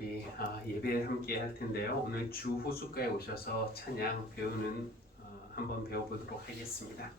우리 예배 함께 할 텐데요. 오늘 주 호숫가에 오셔서 찬양 배우는 한번 배워보도록 하겠습니다.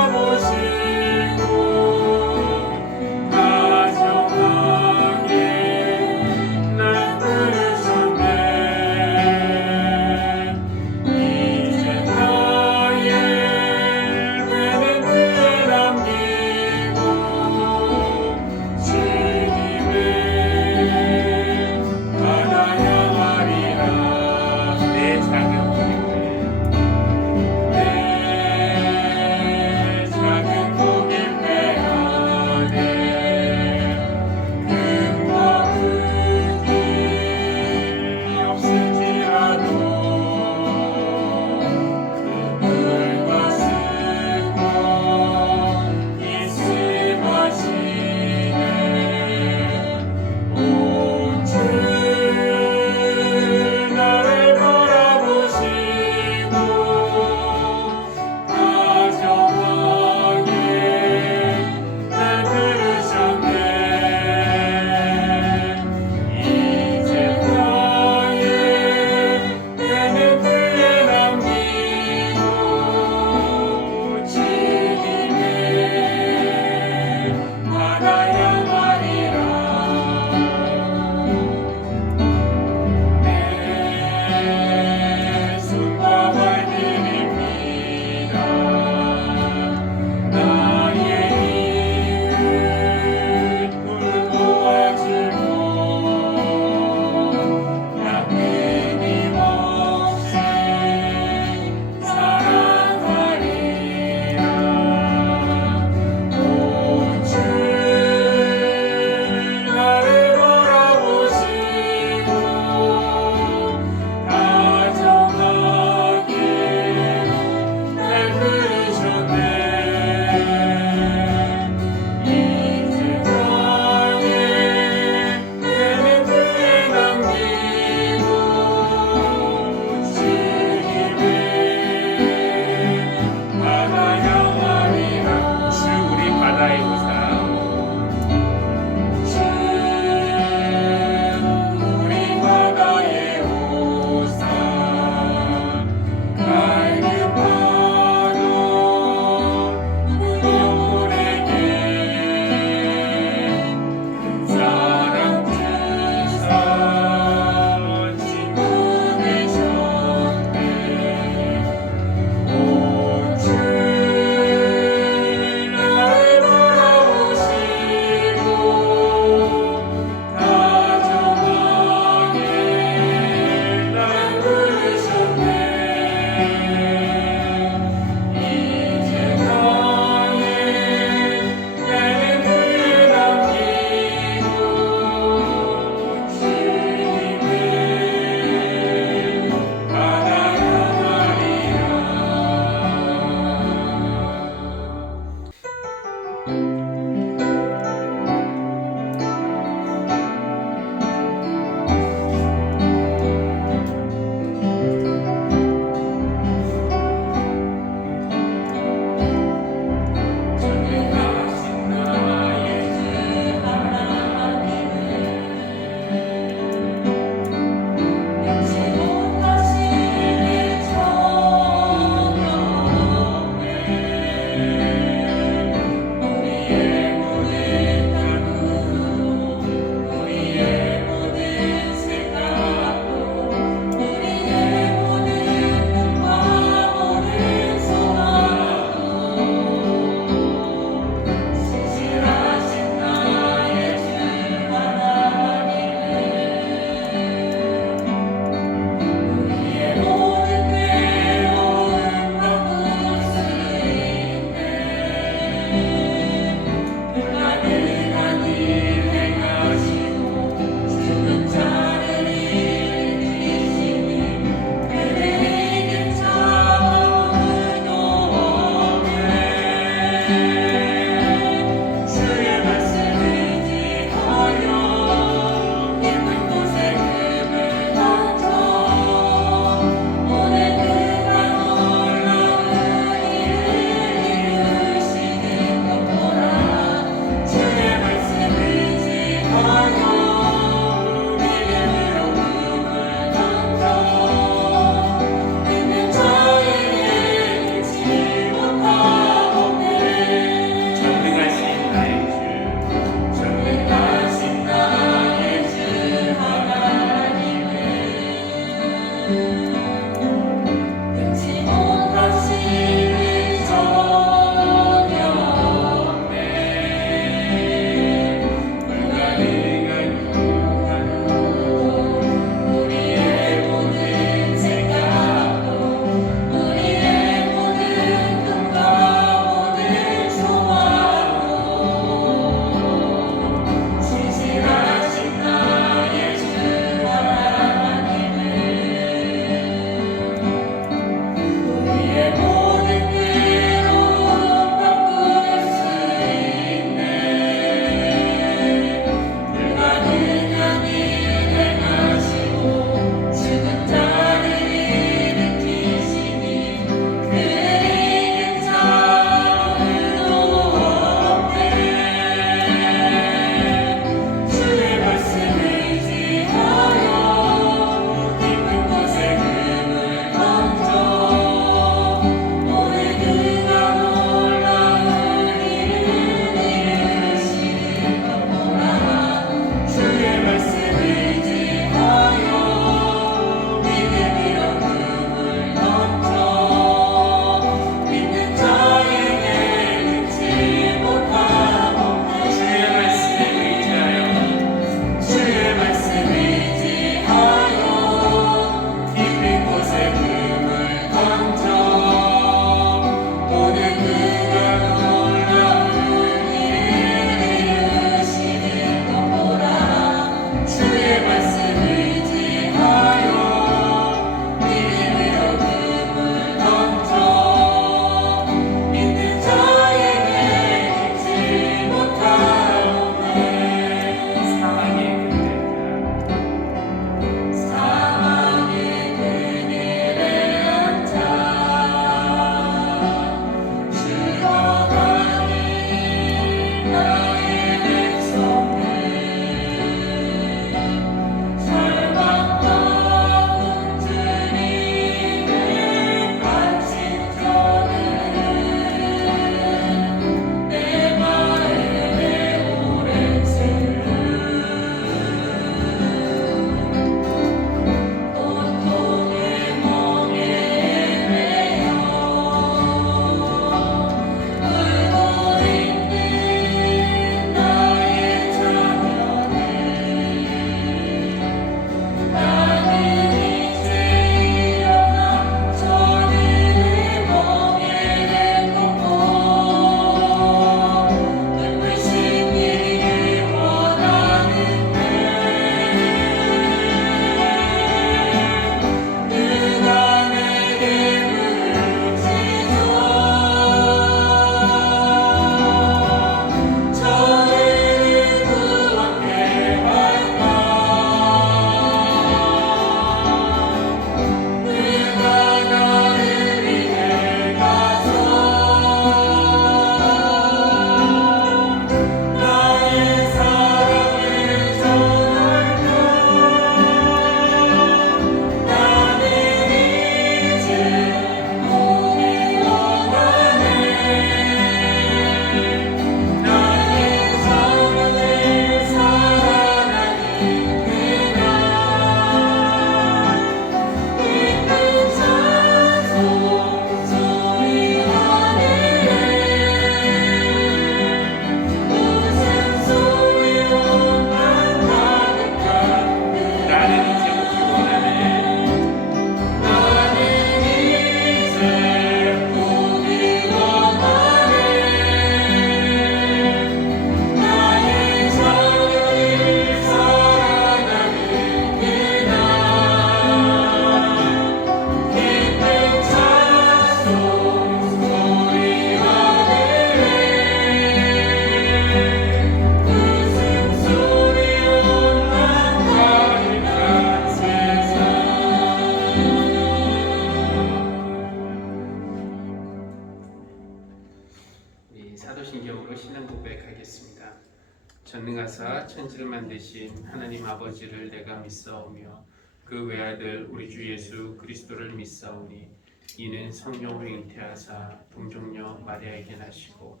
인하사 천지를 만드신 하나님 아버지를 내가 믿사오며 그 외아들 우리 주 예수 그리스도를 믿사오니 이는 성령으로 잉태하사 동정녀 마리아에게 나시고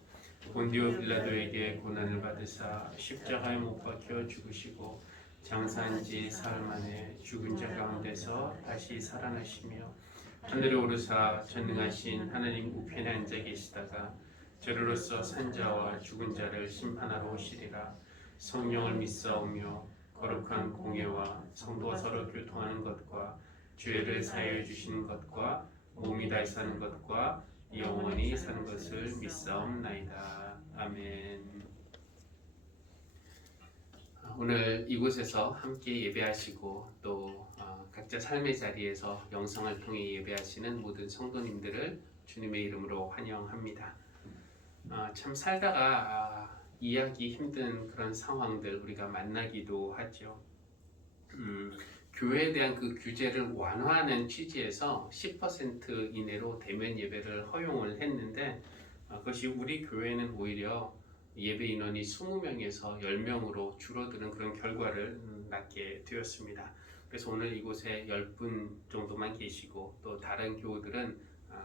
본디오 빌라도에게 고난을 받으사 십자가에 못 박혀 죽으시고 장사한 지 사흘 만에 죽은 자 가운데서 다시 살아나시며 하늘에 오르사 전능하신 하나님 우편에 앉아 계시다가 저리로서 산자와 죽은 자를 심판하러 오시리라. 성령을 믿사오며 거룩한 공예와 성도가 서로 교통하는 것과 죄를 사하여 주시는 것과 몸이 다시 사는 것과 영원히 사는 것을 믿사옵나이다. 아멘. 오늘 이곳에서 함께 예배하시고 또 각자 삶의 자리에서 영상을 통해 예배하시는 모든 성도님들을 주님의 이름으로 환영합니다. 참 살다가 이해하기 힘든 그런 상황들 우리가 만나기도 하죠. 교회에 대한 그 규제를 완화하는 취지에서 10% 이내로 대면 예배를 허용을 했는데 그것이 우리 교회는 오히려 예배 인원이 20명에서 10명으로 줄어드는 그런 결과를 낳게 되었습니다. 그래서 오늘 이곳에 10분 정도만 계시고 또 다른 교우들은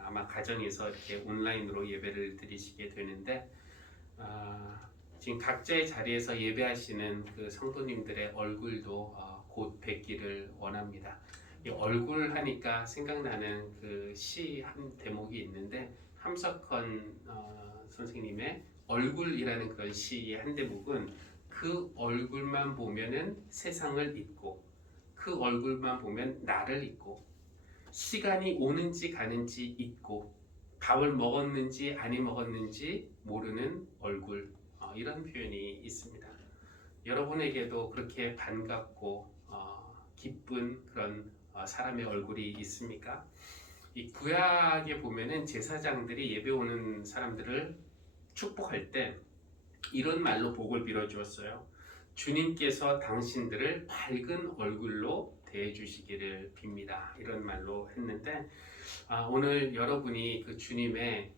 아마 가정에서 이렇게 온라인으로 예배를 드리시게 되는데 지금 각자의 자리에서 예배하시는 그 성도님들의 얼굴도 곧 뵙기를 원합니다. 이 얼굴 하니까 생각나는 그 시 한 대목이 있는데 함석헌 선생님의 얼굴이라는 그런 시의 한 대목은 그 얼굴만 보면은 세상을 잊고 그 얼굴만 보면 나를 잊고 시간이 오는지 가는지 잊고 밥을 먹었는지 아니 먹었는지 모르는 얼굴 이런 표현이 있습니다. 여러분에게도 그렇게 반갑고 기쁜 그런 사람의 얼굴이 있습니까? 이 구약에 보면은 제사장들이 예배 오는 사람들을 축복할 때 이런 말로 복을 빌어 주었어요. 주님께서 당신들을 밝은 얼굴로 대해 주시기를 빕니다. 이런 말로 했는데 오늘 여러분이 그 주님의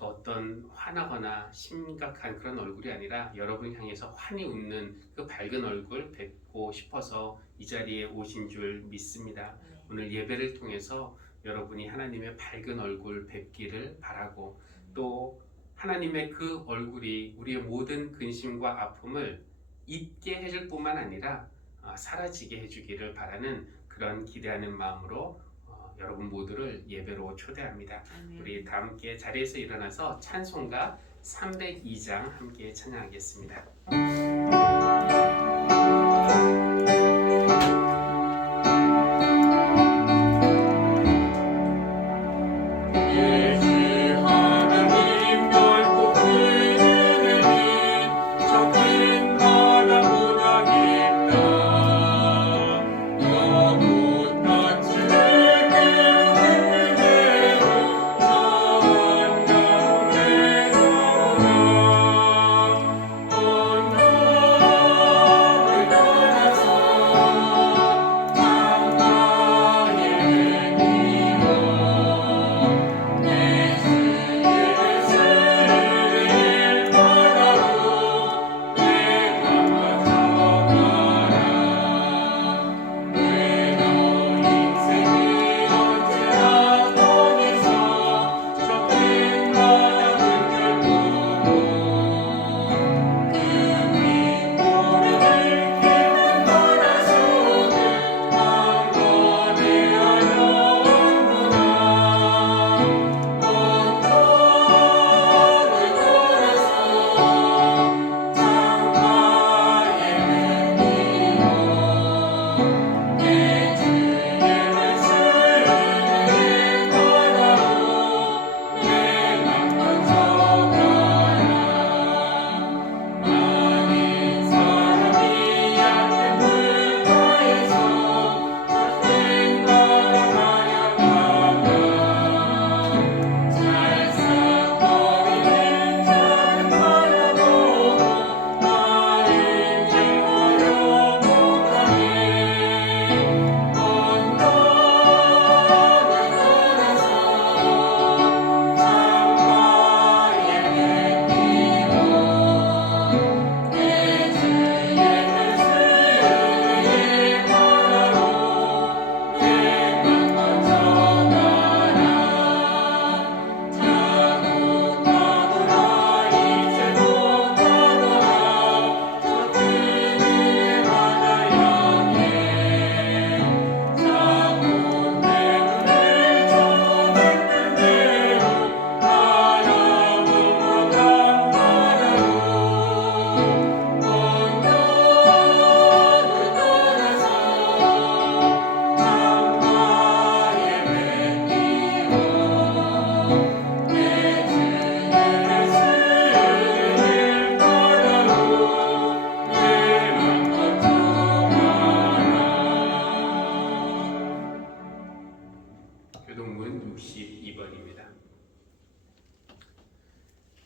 어떤 화나거나 심각한 그런 얼굴이 아니라 여러분 향해서 환히 웃는 그 밝은 얼굴 뵙고 싶어서 이 자리에 오신 줄 믿습니다. 오늘 예배를 통해서 여러분이 하나님의 밝은 얼굴 뵙기를 바라고 또 하나님의 그 얼굴이 우리의 모든 근심과 아픔을 잊게 해줄 뿐만 아니라 사라지게 해주기를 바라는 그런 기대하는 마음으로 여러분 모두를 예배로 초대합니다. 우리 다 함께 자리에서 일어나서 찬송가 302장 함께 찬양하겠습니다.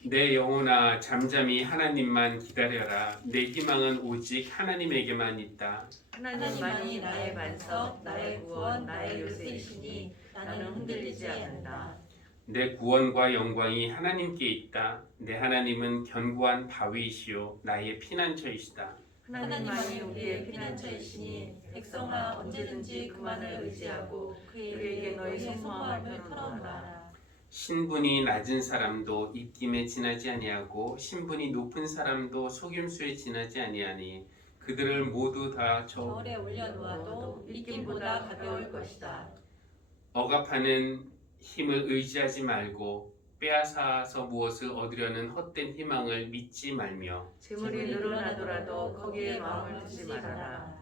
내 영혼아 잠잠히 하나님만 기다려라. 내 희망은 오직 하나님에게만 있다. 하나님만이 나의 반석, 나의 구원, 나의 요새이시니 나는 흔들리지 않는다. 내 구원과 영광이 하나님께 있다. 내 하나님은 견고한 바위이시요 나의 피난처이시다. 하나님만이 우리의 피난처이시니 백성아 언제든지 그만을 의지하고 그에게 너의 속마음을 털어놓아라. 신분이 낮은 사람도 입김에 지나지 아니하고 신분이 높은 사람도 속임수에 지나지 아니하니 그들을 모두 다 저울에 올려놓아도 입김보다 가벼울 것이다. 억압하는 힘을 의지하지 말고 빼앗아서 무엇을 얻으려는 헛된 희망을 믿지 말며 재물이 늘어나더라도 거기에 마음을 두지 말아라.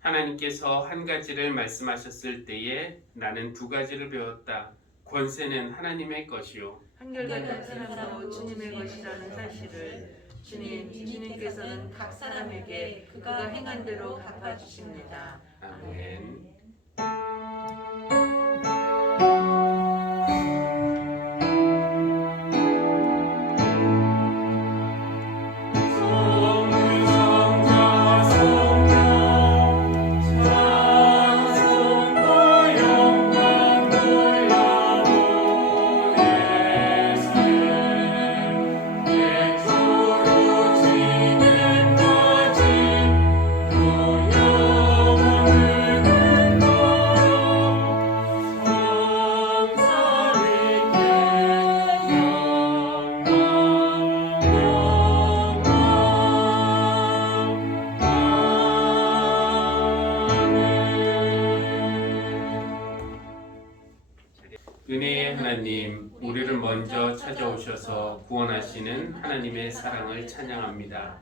하나님께서 한 가지를 말씀하셨을 때에 나는 두 가지를 배웠다. 권세는 하나님의 것이요 한결같은 사람도 주님의 것이라는 사실을 주님께서는 각 사람에게 그가 행한 대로 갚아주십니다. 아멘. 은혜의 하나님, 우리를 먼저 찾아오셔서 구원하시는 하나님의 사랑을 찬양합니다.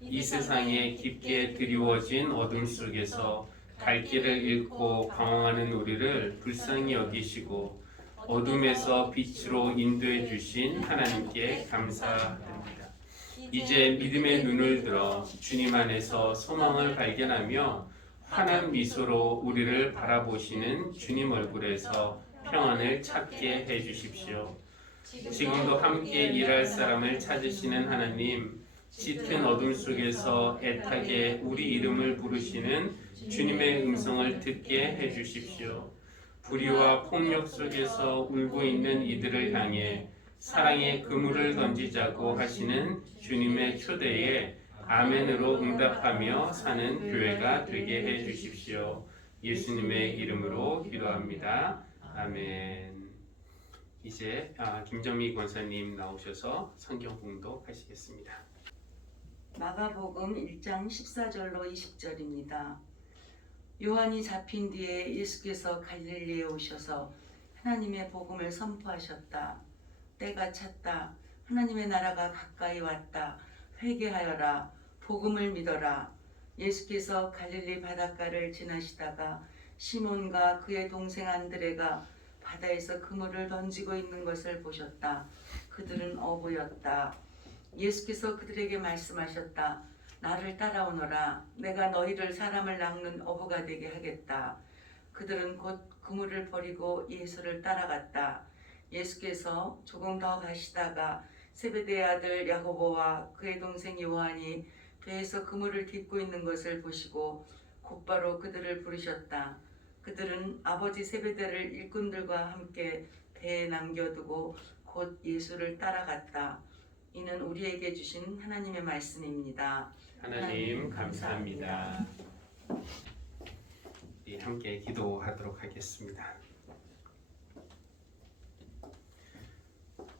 이 세상에 깊게 드리워진 어둠 속에서 갈 길을 잃고 방황하는 우리를 불쌍히 여기시고 어둠에서 빛으로 인도해 주신 하나님께 감사드립니다. 이제 믿음의 눈을 들어 주님 안에서 소망을 발견하며 환한 미소로 우리를 바라보시는 주님 얼굴에서 평안을 찾게 해주십시오. 지금도 함께 일할 사람을 찾으시는 하나님, 짙은 어둠 속에서 애타게 우리 이름을 부르시는 주님의 음성을 듣게 해주십시오. 불의와 폭력 속에서 울고 있는 이들을 향해 사랑의 그물을 던지자고 하시는 주님의 초대에 아멘으로 응답하며 사는 교회가 되게 해주십시오. 예수님의 이름으로 기도합니다. 아멘. 이제 김정미 권사님 나오셔서 성경 봉독하시겠습니다. 마가복음 1장 14절로 20절입니다. 요한이 잡힌 뒤에 예수께서 갈릴리에 오셔서 하나님의 복음을 선포하셨다. 때가 찼다. 하나님의 나라가 가까이 왔다. 회개하여라. 복음을 믿어라. 예수께서 갈릴리 바닷가를 지나시다가 시몬과 그의 동생 안드레가 바다에서 그물을 던지고 있는 것을 보셨다. 그들은 어부였다. 예수께서 그들에게 말씀하셨다. 나를 따라오너라. 내가 너희를 사람을 낚는 어부가 되게 하겠다. 그들은 곧 그물을 버리고 예수를 따라갔다. 예수께서 조금 더 가시다가 세베대의 아들 야고보와 그의 동생 요한이 배에서 그물을 딛고 있는 것을 보시고 곧바로 그들을 부르셨다. 그들은 아버지 세베대를 일꾼들과 함께 배에 남겨두고 곧 예수를 따라갔다. 이는 우리에게 주신 하나님의 말씀입니다. 하나님 감사합니다. 우리 함께 기도하도록 하겠습니다.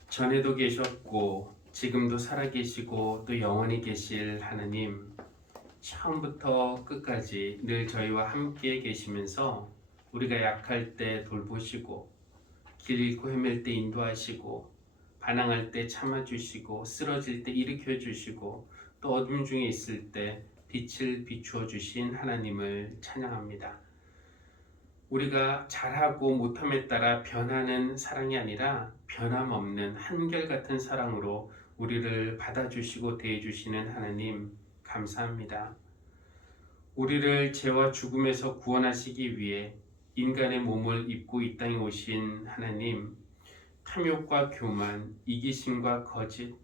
전에도 계셨고 지금도 살아계시고 또 영원히 계실 하나님, 처음부터 끝까지 늘 저희와 함께 계시면서 우리가 약할 때 돌보시고 길 잃고 헤맬 때 인도하시고 반항할 때 참아주시고 쓰러질 때 일으켜주시고 또 어둠 중에 있을 때 빛을 비추어 주신 하나님을 찬양합니다. 우리가 잘하고 못함에 따라 변하는 사랑이 아니라 변함없는 한결같은 사랑으로 우리를 받아주시고 대해주시는 하나님 감사합니다. 우리를 죄와 죽음에서 구원하시기 위해 인간의 몸을 입고 이 땅에 오신 하나님, 탐욕과 교만, 이기심과 거짓,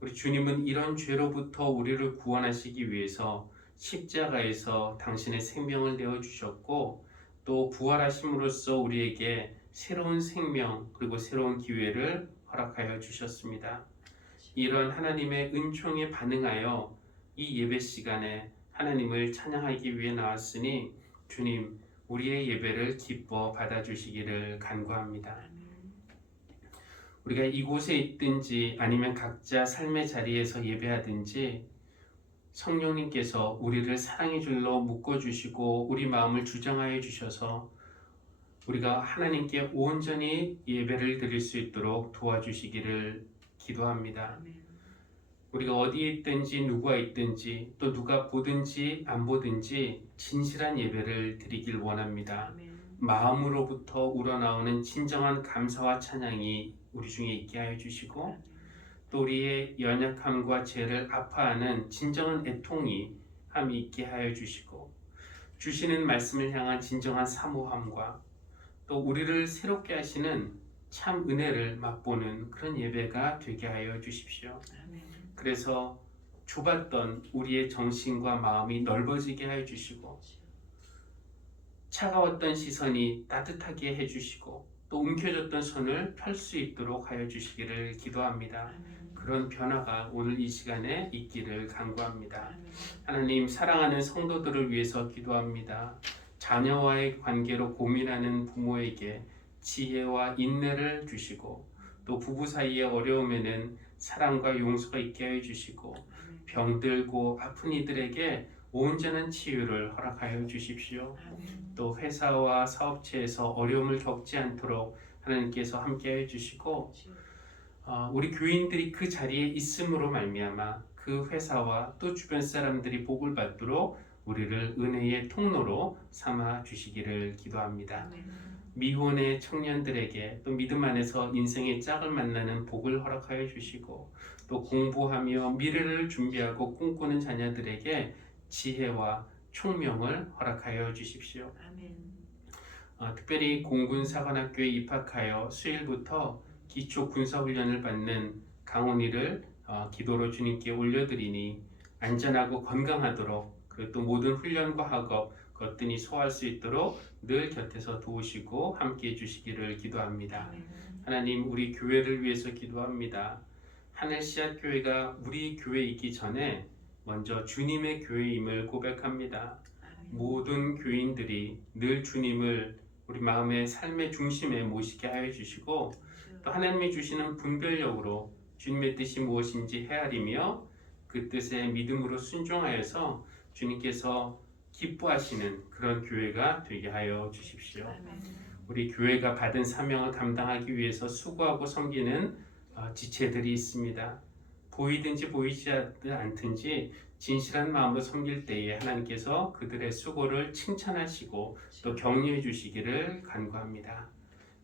우리 주님은 이런 죄로부터 우리를 구원하시기 위해서 십자가에서 당신의 생명을 내어주셨고 또 부활하심으로써 우리에게 새로운 생명 그리고 새로운 기회를 허락하여 주셨습니다. 이런 하나님의 은총에 반응하여 이 예배 시간에 하나님을 찬양하기 위해 나왔으니 주님 우리의 예배를 기뻐 받아주시기를 간구합니다. 우리가 이곳에 있든지 아니면 각자 삶의 자리에서 예배하든지 성령님께서 우리를 사랑의 줄로 묶어주시고 우리 마음을 주장하여 주셔서 우리가 하나님께 온전히 예배를 드릴 수 있도록 도와주시기를 기도합니다. 우리가 어디에 있든지 누가 있든지 또 누가 보든지 안 보든지 진실한 예배를 드리길 원합니다. 마음으로부터 우러나오는 진정한 감사와 찬양이 우리 중에 있게 하여 주시고 또 우리의 연약함과 죄를 아파하는 진정한 애통이 함이 있게 하여 주시고 주시는 말씀을 향한 진정한 사모함과 또 우리를 새롭게 하시는 참 은혜를 맛보는 그런 예배가 되게 하여 주십시오. 그래서 좁았던 우리의 정신과 마음이 넓어지게 하여 주시고 차가웠던 시선이 따뜻하게 해주시고 또 움켜졌던 손을 펼 수 있도록 하여 주시기를 기도합니다. 그런 변화가 오늘 이 시간에 있기를 간구합니다. 하나님 사랑하는 성도들을 위해서 기도합니다. 자녀와의 관계로 고민하는 부모에게 지혜와 인내를 주시고 또 부부 사이의 어려움에는 사랑과 용서가 있게 하여 주시고 병들고 아픈 이들에게 온전한 치유를 허락하여 주십시오. 또 회사와 사업체에서 어려움을 겪지 않도록 하나님께서 함께하여 주시고 우리 교인들이 그 자리에 있음으로 말미암아 그 회사와 또 주변 사람들이 복을 받도록 우리를 은혜의 통로로 삼아 주시기를 기도합니다. 미혼의 청년들에게 또 믿음 안에서 인생의 짝을 만나는 복을 허락하여 주시고 또 공부하며 미래를 준비하고 꿈꾸는 자녀들에게 지혜와 총명을 허락하여 주십시오. 특별히 공군사관학교에 입학하여 수일부터 기초 군사훈련을 받는 강훈이를 기도로 주님께 올려드리니 안전하고 건강하도록 그리고 또 모든 훈련과 학업 거뜬히 소화할 수 있도록 늘 곁에서 도우시고 함께해 주시기를 기도합니다. 하나님 우리 교회를 위해서 기도합니다. 하늘 씨앗교회가 우리 교회이기 전에 먼저 주님의 교회임을 고백합니다. 모든 교인들이 늘 주님을 우리 마음의 삶의 중심에 모시게 하여 주시고 또 하나님이 주시는 분별력으로 주님의 뜻이 무엇인지 헤아리며 그 뜻에 믿음으로 순종하여서 주님께서 기뻐하시는 그런 교회가 되게 하여 주십시오. 우리 교회가 받은 사명을 감당하기 위해서 수고하고 섬기는 지체들이 있습니다. 보이든지 보이지 않든지 진실한 마음으로 섬길 때에 하나님께서 그들의 수고를 칭찬하시고 또 격려해 주시기를 간구합니다.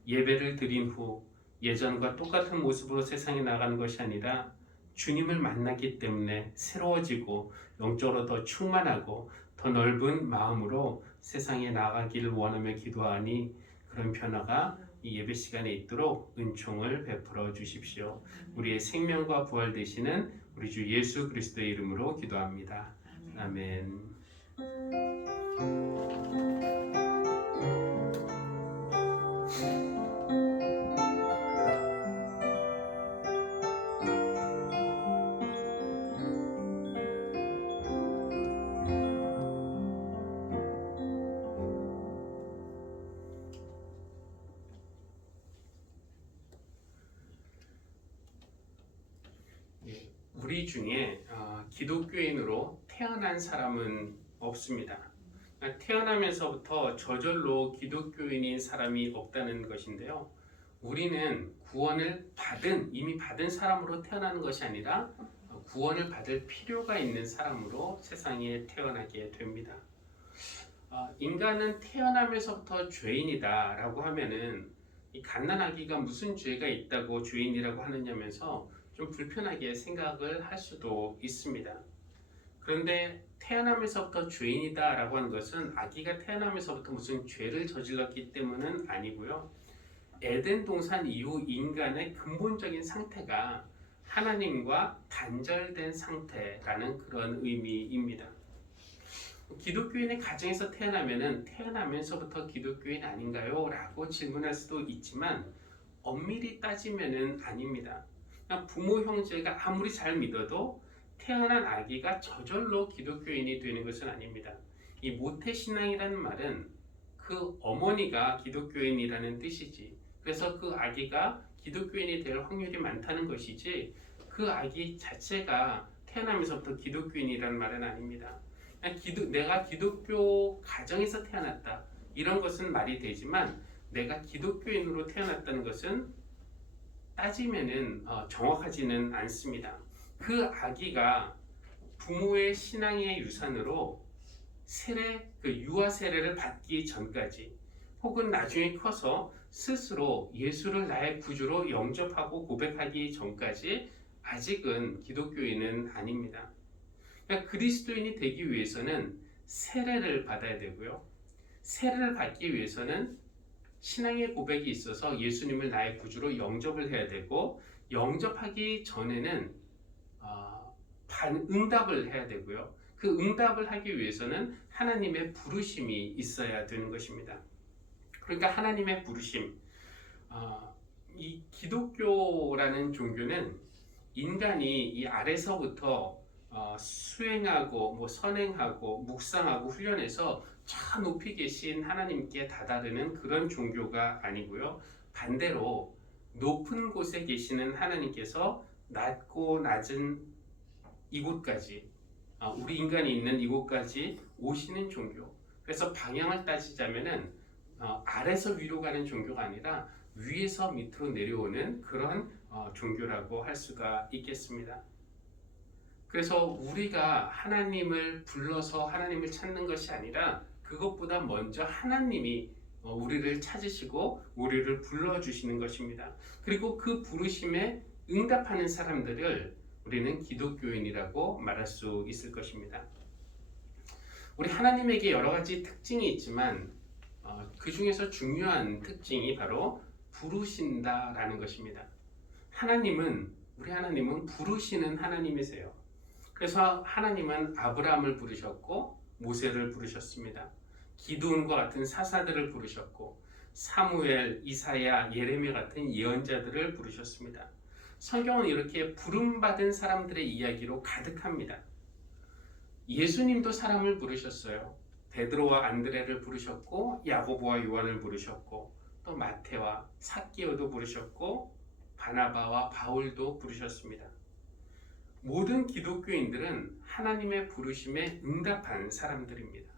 예배를 드린 후 예전과 똑같은 모습으로 세상에 나가는 것이 아니라 주님을 만났기 때문에 새로워지고 영적으로 더 충만하고 더 넓은 마음으로 세상에 나가기를 원하며 기도하니 그런 변화가 이 예배 시간에 있도록 은총을 베풀어 주십시오. 우리의 생명과 부활 되시는 우리 주 예수 그리스도의 이름으로 기도합니다. 아멘. 우리 중에 기독교인으로 태어난 사람은 없습니다. 태어나면서부터 저절로 기독교인인 사람이 없다는 것인데요. 우리는 구원을 이미 받은 사람으로 태어나는 것이 아니라 구원을 받을 필요가 있는 사람으로 세상에 태어나게 됩니다. 인간은 태어나면서부터 죄인이다 라고 하면은 이 갓난아기가 무슨 죄가 있다고 죄인이라고 하느냐면서 좀 불편하게 생각을 할 수도 있습니다. 그런데 태어나면서부터 죄인이다 라고 하는 것은 아기가 태어나면서부터 무슨 죄를 저질렀기 때문은 아니고요. 에덴 동산 이후 인간의 근본적인 상태가 하나님과 단절된 상태라는 그런 의미입니다. 기독교인의 가정에서 태어나면서부터 기독교인 아닌가요? 라고 질문할 수도 있지만 엄밀히 따지면은 아닙니다. 그냥 부모 형제가 아무리 잘 믿어도 태어난 아기가 저절로 기독교인이 되는 것은 아닙니다. 이 모태신앙이라는 말은 그 어머니가 기독교인이라는 뜻이지. 그래서 그 아기가 기독교인이 될 확률이 많다는 것이지 그 아기 자체가 태어나면서부터 기독교인이라는 말은 아닙니다. 내가 기독교 가정에서 태어났다 이런 것은 말이 되지만 내가 기독교인으로 태어났다는 것은 따지면은 정확하지는 않습니다. 그 아기가 부모의 신앙의 유산으로 유아 세례를 받기 전까지 혹은 나중에 커서 스스로 예수를 나의 구주로 영접하고 고백하기 전까지 아직은 기독교인은 아닙니다. 그러니까 그리스도인이 되기 위해서는 세례를 받아야 되고요. 세례를 받기 위해서는 신앙의 고백이 있어서 예수님을 나의 구주로 영접을 해야 되고 영접하기 전에는 응답을 해야 되고요. 그 응답을 하기 위해서는 하나님의 부르심이 있어야 되는 것입니다. 그러니까 하나님의 부르심, 이 기독교라는 종교는 인간이 이 아래서부터 수행하고 선행하고 묵상하고 훈련해서 저 높이 계신 하나님께 다다르는 그런 종교가 아니고요. 반대로 높은 곳에 계시는 하나님께서 낮고 낮은 이곳까지 우리 인간이 있는 이곳까지 오시는 종교. 그래서 방향을 따지자면은 아래서 위로 가는 종교가 아니라 위에서 밑으로 내려오는 그런 종교라고 할 수가 있겠습니다. 그래서 우리가 하나님을 불러서 하나님을 찾는 것이 아니라 그것보다 먼저 하나님이 우리를 찾으시고 우리를 불러주시는 것입니다. 그리고 그 부르심에 응답하는 사람들을 우리는 기독교인이라고 말할 수 있을 것입니다. 우리 하나님에게 여러 가지 특징이 있지만 그 중에서 중요한 특징이 바로 부르신다라는 것입니다. 우리 하나님은 부르시는 하나님이세요. 그래서 하나님은 아브라함을 부르셨고 모세를 부르셨습니다. 기드온과 같은 사사들을 부르셨고 사무엘, 이사야, 예레미야 같은 예언자들을 부르셨습니다. 성경은 이렇게 부름받은 사람들의 이야기로 가득합니다. 예수님도 사람을 부르셨어요. 베드로와 안드레를 부르셨고 야고보와 요한을 부르셨고 또 마태와 삭개오도 부르셨고 바나바와 바울도 부르셨습니다. 모든 기독교인들은 하나님의 부르심에 응답한 사람들입니다.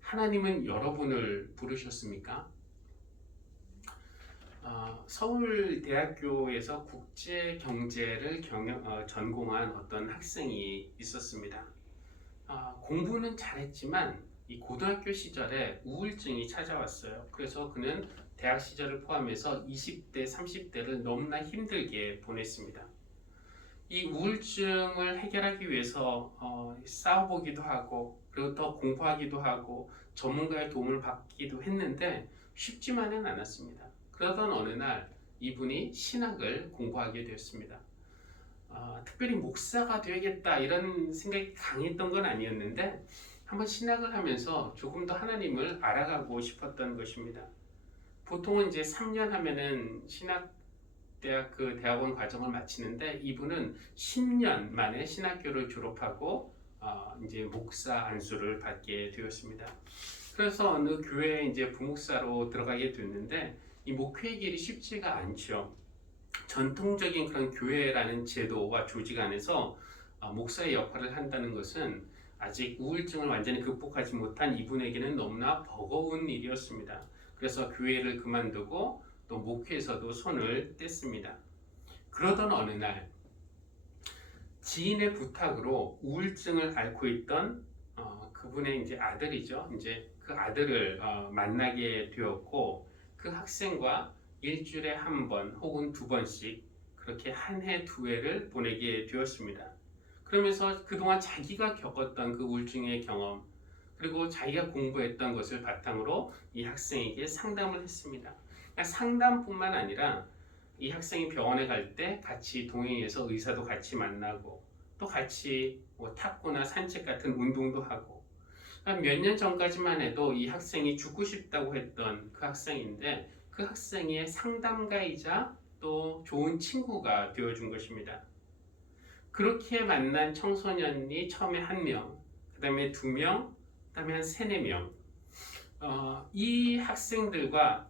하나님은 여러분을 부르셨습니까? 서울대학교에서 국제경제를 전공한 어떤 학생이 있었습니다. 공부는 잘했지만 이 고등학교 시절에 우울증이 찾아왔어요. 그래서 그는 대학 시절을 포함해서 20대, 30대를 너무나 힘들게 보냈습니다. 이 우울증을 해결하기 위해서 싸워보기도 하고 그리고 더 공부하기도 하고 전문가의 도움을 받기도 했는데 쉽지만은 않았습니다. 그러던 어느 날 이분이 신학을 공부하게 되었습니다. 특별히 목사가 되야겠다 이런 생각이 강했던 건 아니었는데 한번 신학을 하면서 조금 더 하나님을 알아가고 싶었던 것입니다. 보통은 이제 3년 하면은 대학원 과정을 마치는데 이분은 10년 만에 신학교를 졸업하고 이제 목사 안수를 받게 되었습니다. 그래서 어느 교회에 이제 부목사로 들어가게 됐는데 이 목회의 길이 쉽지가 않죠. 전통적인 그런 교회라는 제도와 조직 안에서 목사의 역할을 한다는 것은 아직 우울증을 완전히 극복하지 못한 이분에게는 너무나 버거운 일이었습니다. 그래서 교회를 그만두고 또 목회에서도 손을 뗐습니다. 그러던 어느 날 지인의 부탁으로 우울증을 앓고 있던 그분의 이제 아들이죠. 이제 그 아들을 만나게 되었고 그 학생과 일주일에 한 번 혹은 두 번씩 그렇게 한 해, 두 해를 보내게 되었습니다. 그러면서 그동안 자기가 겪었던 그 우울증의 경험 그리고 자기가 공부했던 것을 바탕으로 이 학생에게 상담을 했습니다. 상담뿐만 아니라 이 학생이 병원에 갈 때 같이 동행해서 의사도 같이 만나고 또 같이 뭐 탁구나 산책 같은 운동도 하고 몇 년 전까지만 해도 이 학생이 죽고 싶다고 했던 그 학생인데 그 학생의 상담가이자 또 좋은 친구가 되어준 것입니다. 그렇게 만난 청소년이 처음에 1명, 그 다음에 2명, 그 다음에 한 3-4명 이 학생들과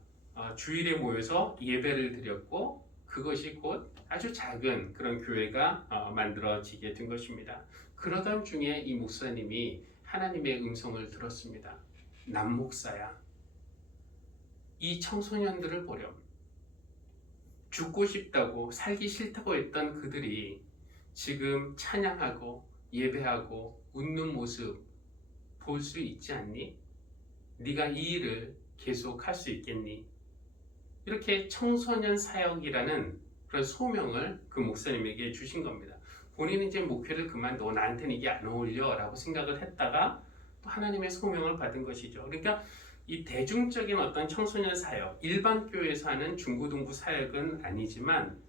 주일에 모여서 예배를 드렸고 그것이 곧 아주 작은 그런 교회가 만들어지게 된 것입니다. 그러던 중에 이 목사님이 하나님의 음성을 들었습니다. 남 목사야. 이 청소년들을 보렴. 죽고 싶다고 살기 싫다고 했던 그들이 지금 찬양하고 예배하고 웃는 모습 볼 수 있지 않니? 네가 이 일을 계속 할 수 있겠니? 이렇게 청소년 사역이라는 그런 소명을 그 목사님에게 주신 겁니다. 본인은 이제 목회를 그만두고 나한테는 이게 안 어울려 라고 생각을 했다가 또 하나님의 소명을 받은 것이죠. 그러니까 이 대중적인 어떤 청소년 사역, 일반 교회에서 하는 중고등부 사역은 아니지만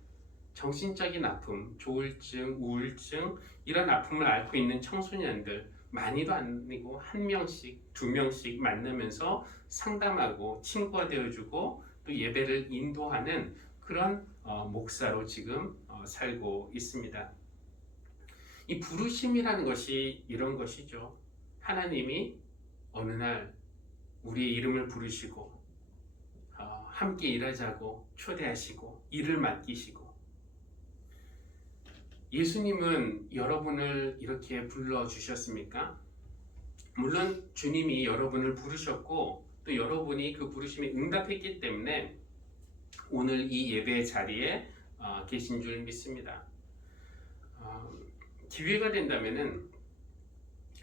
정신적인 아픔, 조울증, 우울증 이런 아픔을 앓고 있는 청소년들 많이도 아니고 1명씩, 2명씩 만나면서 상담하고 친구가 되어주고 또 예배를 인도하는 그런 목사로 지금 살고 있습니다. 이 부르심이라는 것이 이런 것이죠. 하나님이 어느 날 우리의 이름을 부르시고 함께 일하자고 초대하시고 일을 맡기시고 예수님은 여러분을 이렇게 불러주셨습니까? 물론 주님이 여러분을 부르셨고 또 여러분이 그 부르심에 응답했기 때문에 오늘 이 예배 자리에 계신 줄 믿습니다. 기회가 된다면은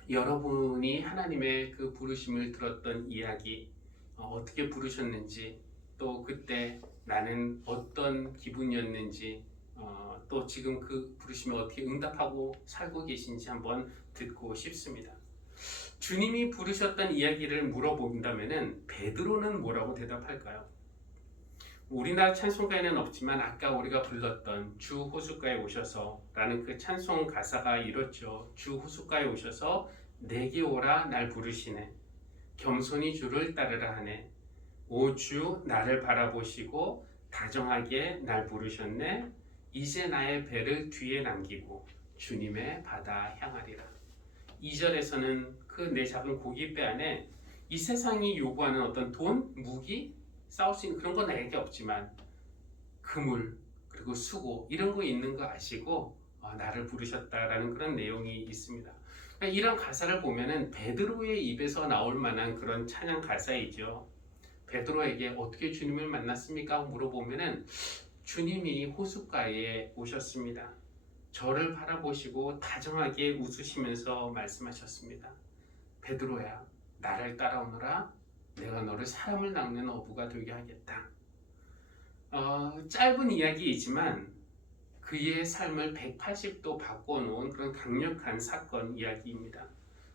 여러분이 하나님의 그 부르심을 들었던 이야기, 어떻게 부르셨는지, 또 그때 나는 어떤 기분이었는지, 또 지금 그 부르심에 어떻게 응답하고 살고 계신지 한번 듣고 싶습니다. 주님이 부르셨던 이야기를 물어본다면은 베드로는 뭐라고 대답할까요? 우리나라 찬송가에는 없지만 아까 우리가 불렀던 주 호숫가에 오셔서 라는 그 찬송 가사가 이렇죠. 주 호숫가에 오셔서 내게 오라 날 부르시네. 겸손히 주를 따르라 하네. 오 주 나를 바라보시고 다정하게 날 부르셨네. 이제 나의 배를 뒤에 남기고 주님의 바다 향하리라. 2절에서는 그 내 작은 고깃배 안에 이 세상이 요구하는 어떤 돈, 무기, 싸울 수 있는 그런 건 나에게 없지만 그물 그리고 수고 이런 거 있는 거 아시고 나를 부르셨다라는 그런 내용이 있습니다. 그러니까 이런 가사를 보면은 베드로의 입에서 나올 만한 그런 찬양 가사이죠. 베드로에게 어떻게 주님을 만났습니까? 물어보면은 주님이 호숫가에 오셨습니다. 저를 바라보시고 다정하게 웃으시면서 말씀하셨습니다. 베드로야, 나를 따라오너라. 내가 너를 사람을 낚는 어부가 되게 하겠다. 짧은 이야기이지만 그의 삶을 180도 바꿔놓은 그런 강력한 사건 이야기입니다.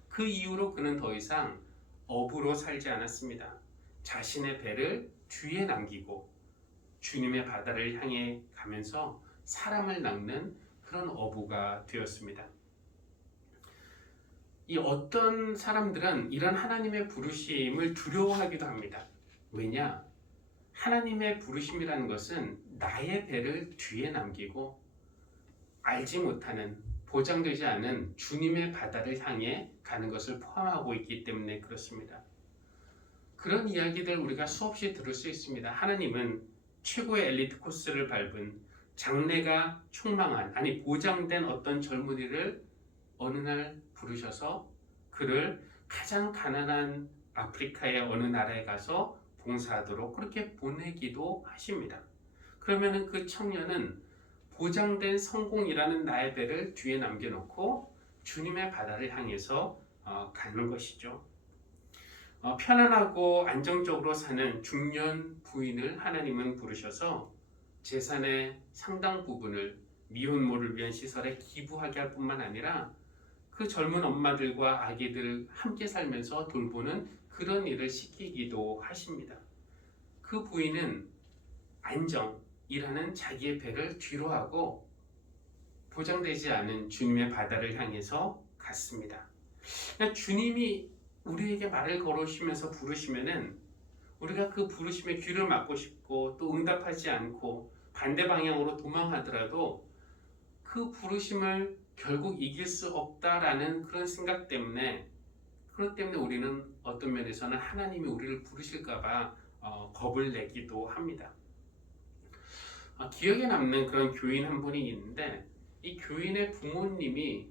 그 이후로 그는 더 이상 어부로 살지 않았습니다. 자신의 배를 뒤에 남기고 주님의 바다를 향해 가면서 사람을 낚는 그런 어부가 되었습니다. 이 어떤 사람들은 이런 하나님의 부르심을 두려워하기도 합니다. 왜냐? 하나님의 부르심이라는 것은 나의 배를 뒤에 남기고 알지 못하는 보장되지 않은 주님의 바다를 향해 가는 것을 포함하고 있기 때문에 그렇습니다. 그런 이야기들 우리가 수없이 들을 수 있습니다. 하나님은 최고의 엘리트 코스를 밟은 장래가 충망한 아니 보장된 어떤 젊은이를 어느 날 부르셔서 그를 가장 가난한 아프리카의 어느 나라에 가서 봉사하도록 그렇게 보내기도 하십니다. 그러면은 그 청년은 보장된 성공이라는 나의 배를 뒤에 남겨놓고 주님의 바다를 향해서 가는 것이죠. 편안하고 안정적으로 사는 중년 부인을 하나님은 부르셔서 재산의 상당 부분을 미혼모를 위한 시설에 기부하게 할 뿐만 아니라 그 젊은 엄마들과 아기들 함께 살면서 돌보는 그런 일을 시키기도 하십니다. 그 부인은 안정, 일하는 자기의 배를 뒤로 하고 보장되지 않은 주님의 바다를 향해서 갔습니다. 그냥 주님이 우리에게 말을 걸으시면서 부르시면은 우리가 그 부르심에 귀를 막고 싶고 또 응답하지 않고 반대 방향으로 도망하더라도 그 부르심을 결국 이길 수 없다라는 그런 생각 때문에 그것 때문에 우리는 어떤 면에서는 하나님이 우리를 부르실까봐 겁을 내기도 합니다. 기억에 남는 그런 교인 한 분이 있는데 이 교인의 부모님이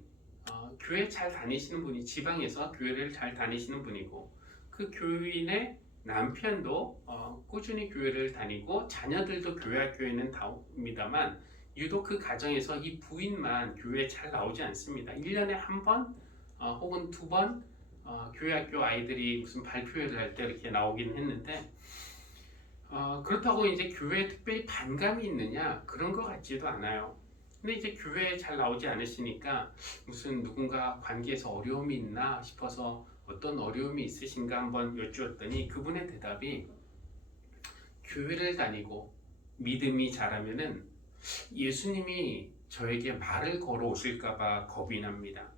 교회 잘 다니시는 분이 지방에서 교회를 잘 다니시는 분이고 그 교인의 남편도 꾸준히 교회를 다니고 자녀들도 교회 학교에는 나옵니다만 유독 그 가정에서 이 부인만 교회에 잘 나오지 않습니다. 1년에 한 번 혹은 두 번 교회 학교 아이들이 무슨 발표회를 할 때 이렇게 나오긴 했는데 그렇다고 이제 교회에 특별히 반감이 있느냐 그런 것 같지도 않아요. 근데 이제 교회에 잘 나오지 않으시니까 무슨 누군가 관계에서 어려움이 있나 싶어서 어떤 어려움이 있으신가 한번 여쭈었더니 그분의 대답이 교회를 다니고 믿음이 자라면은 예수님이 저에게 말을 걸어 오실까봐 겁이 납니다.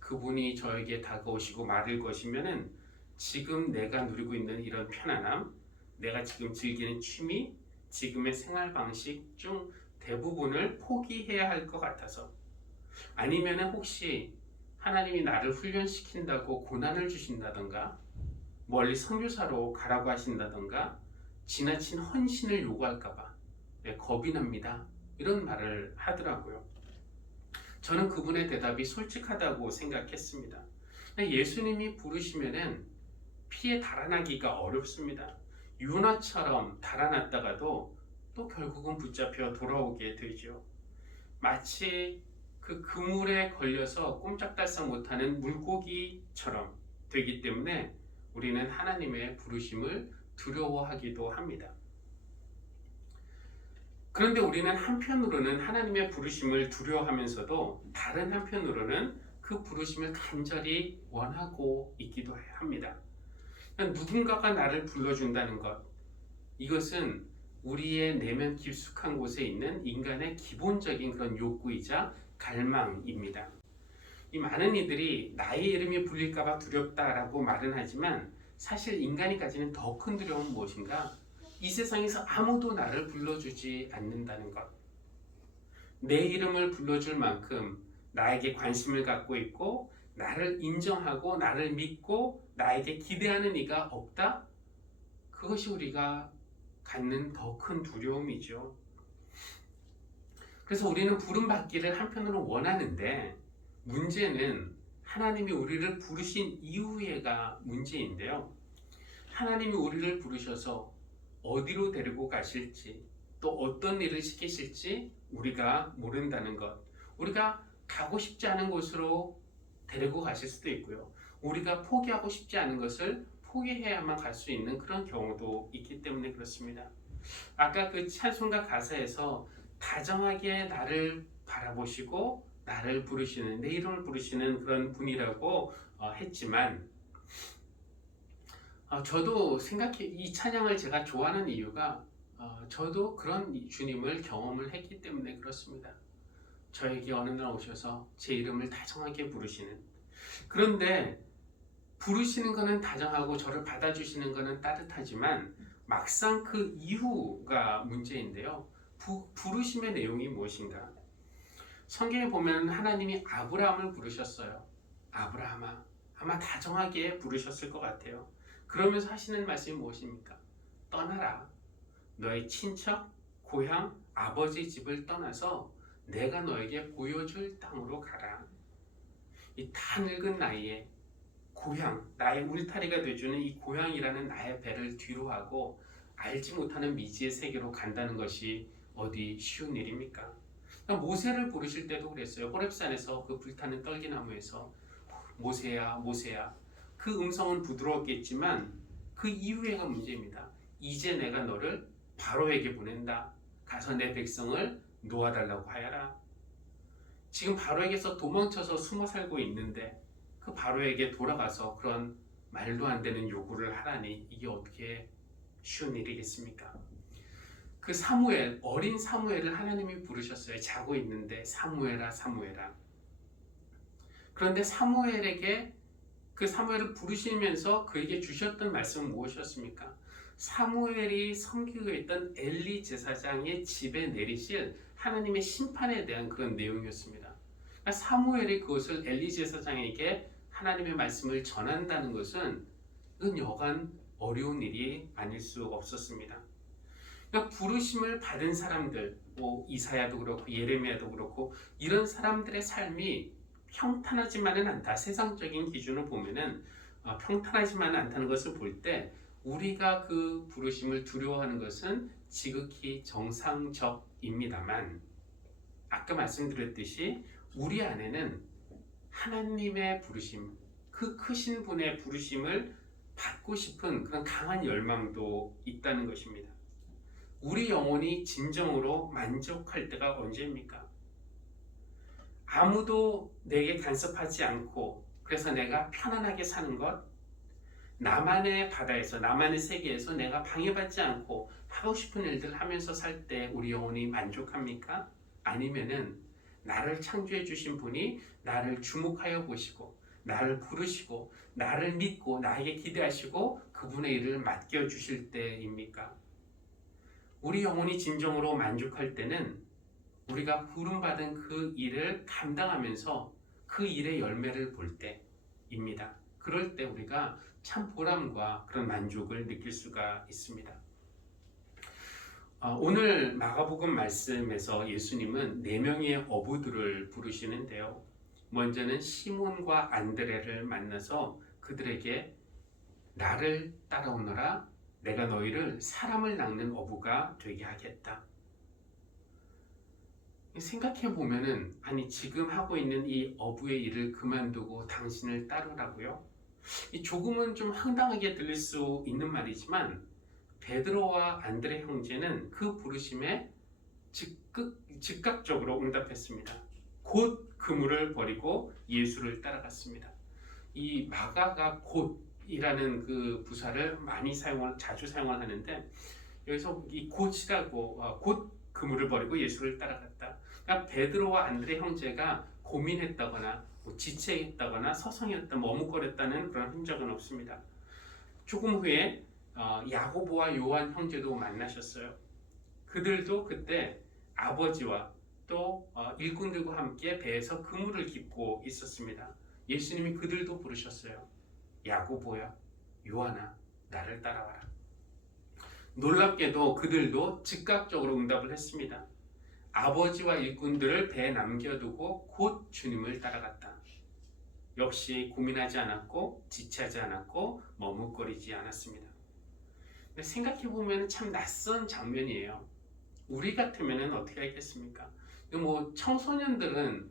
그분이 저에게 다가오시고 말을 거시면은 지금 내가 누리고 있는 이런 편안함, 내가 지금 즐기는 취미, 지금의 생활 방식 중 대부분을 포기해야 할 것 같아서 아니면은 혹시 하나님이 나를 훈련시킨다고 고난을 주신다던가 멀리 선교사로 가라고 하신다던가 지나친 헌신을 요구할까봐 겁이 납니다. 이런 말을 하더라고요. 저는 그분의 대답이 솔직하다고 생각했습니다. 예수님이 부르시면은 피해 달아나기가 어렵습니다. 유나처럼 달아났다가도 또 결국은 붙잡혀 돌아오게 되죠. 마치 그 그물에 걸려서 꼼짝달싹 못하는 물고기처럼 되기 때문에 우리는 하나님의 부르심을 두려워하기도 합니다. 그런데 우리는 한편으로는 하나님의 부르심을 두려워하면서도 다른 한편으로는 그 부르심을 간절히 원하고 있기도 합니다. 누군가가 나를 불러준다는 것, 이것은 우리의 내면 깊숙한 곳에 있는 인간의 기본적인 그런 욕구이자 갈망입니다. 이 많은 이들이 나의 이름이 불릴까봐 두렵다라고 말은 하지만 사실 인간이 가지는 더 큰 두려움은 무엇인가? 이 세상에서 아무도 나를 불러주지 않는다는 것. 내 이름을 불러줄 만큼 나에게 관심을 갖고 있고 나를 인정하고 나를 믿고 나에게 기대하는 이가 없다? 그것이 우리가 갖는 더 큰 두려움이죠. 그래서 우리는 부름받기를 한편으로 원하는데 문제는 하나님이 우리를 부르신 이후에가 문제인데요. 하나님이 우리를 부르셔서 어디로 데리고 가실지 또 어떤 일을 시키실지 우리가 모른다는 것. 우리가 가고 싶지 않은 곳으로 데리고 가실 수도 있고요. 우리가 포기하고 싶지 않은 것을 포기해야만 갈 수 있는 그런 경우도 있기 때문에 그렇습니다. 아까 그 찬송가 가사에서 다정하게 나를 바라보시고 나를 부르시는, 내 이름을 부르시는 그런 분이라고 했지만 저도 이 찬양을 제가 좋아하는 이유가 저도 그런 주님을 경험을 했기 때문에 그렇습니다. 저에게 어느 날 오셔서 제 이름을 다정하게 부르시는, 그런데 부르시는 것은 다정하고 저를 받아주시는 것은 따뜻하지만 막상 그 이후가 문제인데요. 부르심의 내용이 무엇인가? 성경에 보면 하나님이 아브라함을 부르셨어요. 아브라함아, 아마 다정하게 부르셨을 것 같아요. 그러면서 하시는 말씀이 무엇입니까? 떠나라. 너의 친척, 고향, 아버지 집을 떠나서 내가 너에게 보여줄 땅으로 가라. 이 다 늙은 나이에 고향, 나의 울타리가 되어주는 이 고향이라는 나의 배를 뒤로 하고 알지 못하는 미지의 세계로 간다는 것이 어디 쉬운 일입니까? 모세를 부르실 때도 그랬어요. 호렙산에서 그 불타는 떨기나무에서 모세야, 모세야. 그 음성은 부드러웠겠지만 그 이후에가 문제입니다. 이제 내가 너를 바로에게 보낸다. 가서 내 백성을 놓아달라고 하여라. 지금 바로에게서 도망쳐서 숨어 살고 있는데 그 바로에게 돌아가서 그런 말도 안 되는 요구를 하라니 이게 어떻게 쉬운 일이겠습니까? 그 사무엘, 어린 사무엘을 하나님이 부르셨어요. 자고 있는데 사무엘아 사무엘아. 그런데 사무엘에게 그 사무엘을 부르시면서 그에게 주셨던 말씀은 무엇이었습니까? 사무엘이 섬기고 있던 엘리 제사장의 집에 내리실 하나님의 심판에 대한 그런 내용이었습니다. 그러니까 사무엘이 그것을 엘리 제사장에게 하나님의 말씀을 전한다는 것은 그건 여간 어려운 일이 아닐 수 없었습니다. 그러니까 부르심을 받은 사람들, 뭐 이사야도 그렇고 예레미야도 그렇고 이런 사람들의 삶이 평탄하지만은 않다. 세상적인 기준을 보면은 평탄하지만은 않다는 것을 볼 때 우리가 그 부르심을 두려워하는 것은 지극히 정상적입니다만, 아까 말씀드렸듯이 우리 안에는 하나님의 부르심, 그 크신 분의 부르심을 받고 싶은 그런 강한 열망도 있다는 것입니다. 우리 영혼이 진정으로 만족할 때가 언제입니까? 아무도 내게 간섭하지 않고 그래서 내가 편안하게 사는 것, 나만의 바다에서 나만의 세계에서 내가 방해받지 않고 하고 싶은 일들 하면서 살 때 우리 영혼이 만족합니까? 아니면은 나를 창조해 주신 분이 나를 주목하여 보시고 나를 부르시고 나를 믿고 나에게 기대하시고 그분의 일을 맡겨 주실 때입니까? 우리 영혼이 진정으로 만족할 때는 우리가 부름받은 그 일을 감당하면서 그 일의 열매를 볼 때입니다. 그럴 때 우리가 참 보람과 그런 만족을 느낄 수가 있습니다. 오늘 마가복음 말씀에서 예수님은 4명의 어부들을 부르시는데요. 먼저는 시몬과 안드레를 만나서 그들에게 나를 따라오너라, 내가 너희를 사람을 낚는 어부가 되게 하겠다. 생각해 보면은 아니 지금 하고 있는 이 어부의 일을 그만두고 당신을 따르라고요? 조금은 좀 황당하게 들릴 수 있는 말이지만 베드로와 안드레 형제는 그 부르심에 즉각적으로 응답했습니다. 곧 그물을 버리고 예수를 따라갔습니다. 이 마가가 곧이라는 그 부사를 자주 사용을 하는데 여기서 이 곧이라고 곧 그물을 버리고 예수를 따라갔다. 그러니까 베드로와 안드레 형제가 고민했다거나 지체했다거나 서성였다, 머뭇거렸다는 그런 흔적은 없습니다. 조금 후에 야고보와 요한 형제도 만나셨어요. 그들도 그때 아버지와 또 일꾼들과 함께 배에서 그물을 깃고 있었습니다. 예수님이 그들도 부르셨어요. 야고보야, 요한아, 나를 따라와라. 놀랍게도 그들도 즉각적으로 응답을 했습니다. 아버지와 일꾼들을 배에 남겨두고 곧 주님을 따라갔다. 역시 고민하지 않았고 지체하지 않았고 머뭇거리지 않았습니다. 생각해보면 참 낯선 장면이에요. 우리 같으면 어떻게 하겠습니까? 뭐 청소년들은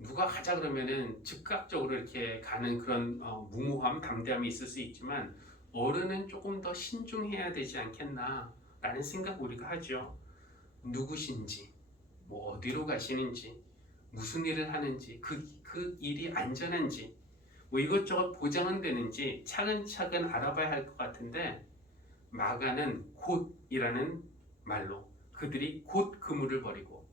누가 가자 그러면은 즉각적으로 이렇게 가는 그런 무모함, 담대함이 있을 수 있지만 어른은 조금 더 신중해야 되지 않겠나 라는 생각 우리가 하죠. 누구신지, 뭐 어디로 가시는지, 무슨 일을 하는지, 그 일이 안전한지, 뭐 이것저것 보장은 되는지 차근차근 알아봐야 할 것 같은데 마가는 곧이라는 말로 그들이 곧 그물을 버리고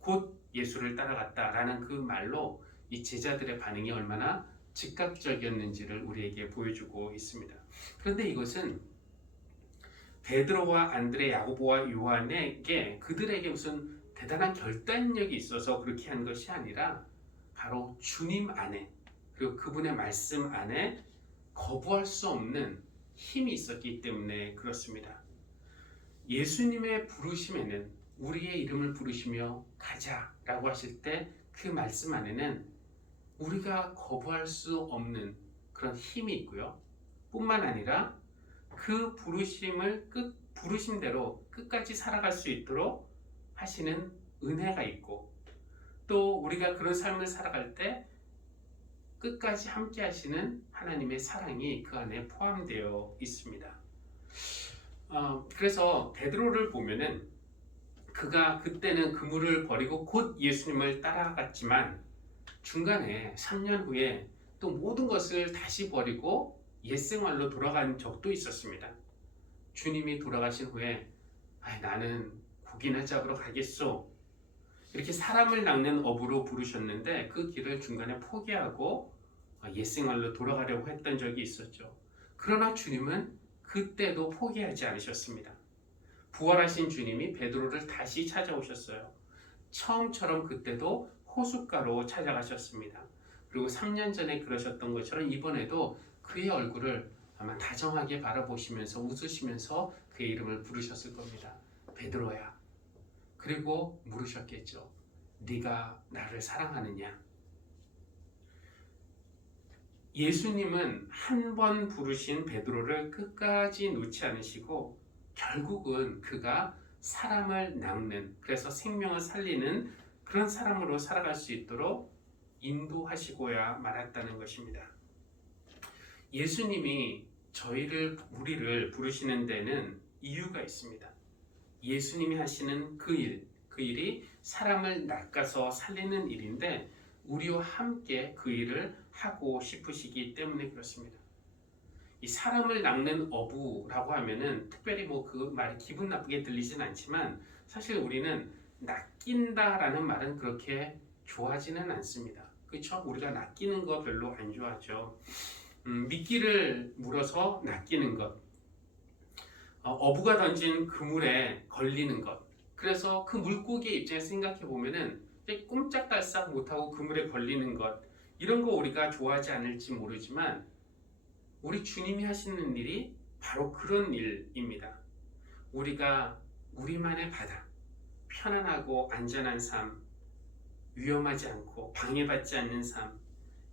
곧 예수를 따라갔다라는 그 말로 이 제자들의 반응이 얼마나 즉각적이었는지를 우리에게 보여주고 있습니다. 그런데 이것은 베드로와 안드레, 야고보와 요한에게 그들에게 무슨 대단한 결단력이 있어서 그렇게 한 것이 아니라 바로 주님 안에 그리고 그분의 말씀 안에 거부할 수 없는 힘이 있었기 때문에 그렇습니다. 예수님의 부르심에는 우리의 이름을 부르시며 가자라고 하실 때 그 말씀 안에는 우리가 거부할 수 없는 그런 힘이 있고요. 뿐만 아니라 그 부르심대로 끝까지 살아갈 수 있도록 하시는 은혜가 있고 또 우리가 그런 삶을 살아갈 때 끝까지 함께 하시는 하나님의 사랑이 그 안에 포함되어 있습니다. 그래서 베드로를 보면은 그가 그때는 그물을 버리고 곧 예수님을 따라갔지만 중간에 3년 후에 또 모든 것을 다시 버리고 옛생활로 돌아간 적도 있었습니다. 주님이 돌아가신 후에 나는 고기나 잡으러 가겠소. 이렇게 사람을 낚는 어부로 부르셨는데 그 길을 중간에 포기하고 옛생활로 돌아가려고 했던 적이 있었죠. 그러나 주님은 그때도 포기하지 않으셨습니다. 부활하신 주님이 베드로를 다시 찾아오셨어요. 처음처럼 그때도 호숫가로 찾아가셨습니다. 그리고 3년 전에 그러셨던 것처럼 이번에도 그의 얼굴을 아마 다정하게 바라보시면서 웃으시면서 그의 이름을 부르셨을 겁니다. 베드로야. 그리고 물으셨겠죠. 네가 나를 사랑하느냐? 예수님은 한 번 부르신 베드로를 끝까지 놓지 않으시고 결국은 그가 사람을 낚는, 그래서 생명을 살리는 그런 사람으로 살아갈 수 있도록 인도하시고야 말았다는 것입니다. 예수님이 우리를 부르시는 데는 이유가 있습니다. 예수님이 하시는 그 일이 사람을 낚아서 살리는 일인데 우리와 함께 그 일을 하고 싶으시기 때문에 그렇습니다. 이 사람을 낚는 어부라고 하면은 특별히 그 말이 기분 나쁘게 들리진 않지만 사실 우리는 낚인다라는 말은 그렇게 좋아하지는 않습니다. 그렇죠? 우리가 낚이는 거 별로 안 좋아하죠. 미끼를 물어서 낚이는 것, 어부가 던진 그물에 걸리는 것. 그래서 그 물고기의 입장에서 생각해 보면은 꼼짝달싹 못하고 그물에 걸리는 것, 이런 거 우리가 좋아하지 않을지 모르지만 우리 주님이 하시는 일이 바로 그런 일입니다. 우리가 우리만의 바다, 편안하고 안전한 삶, 위험하지 않고 방해받지 않는 삶,